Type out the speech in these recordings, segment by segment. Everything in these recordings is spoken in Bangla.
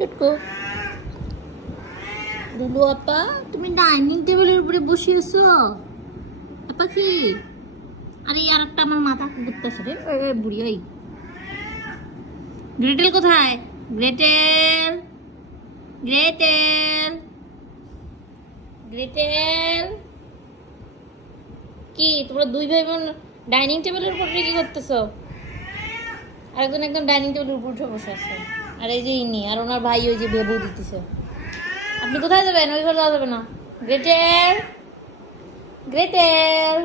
চটকো দুলু আপা, তুমি ডাইনিং টেবিলের উপরে বসে আছো আপা কি? আরে আর একটা আমার মাথা ঘুরতেছে রে বুড়ি। ওই গ্রেটেল কোথায়? গ্রেটেল গ্রেটেল গ্রেটেল কি তোমরা দুই ভাই বোন ডাইনিং টেবিলের উপরে কি করতেছো? আরেকজন একদম ডাইনিং টেবিলের উপর উঠে বসে আছে। আর এই যে ইনি আর ওনার ভাই ওই যে বেবু দিতেছে। আপনি কোথায় যাবেন? ওই ঘরে যাওয়া যাবে না। গ্রেটেল গ্রেটেল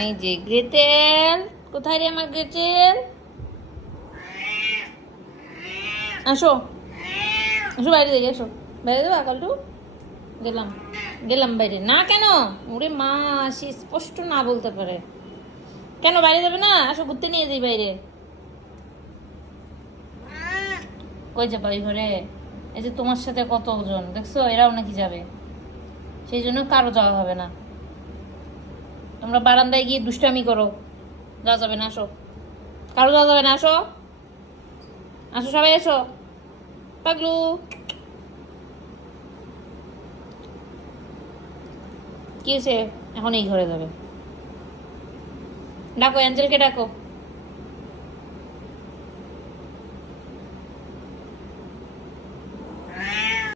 এই যে গ্রেটেল কোথায় রে আমার গ্রেটেল? আসো আসো বাইরে যাই, আসো বাইরে দেবো আকালটু। গেলাম গেলাম বাইরে। না কেন? ওরে মা, সে স্পষ্ট না বলতে পারে। কেন বাইরে যাবে না? আসো ঘুরতে নিয়ে যাই বাইরে। কই যাবা ওই ঘরে? এই যে তোমার সাথে কতজন দেখছো, এরাও নাকি যাবে, সেই জন্য কারো যাওয়া হবে না। তোমরা বারান্দায় গিয়ে দুষ্টামি করো, যাওয়া যাবে না। আসো, কারো যাওয়া যাবে না। আসো আসো সবাই এসো। পাগলু কি হয়েছে? এখন এই ঘরে যাবে। ডাকো অ্যাঞ্জেলকে ডাকো।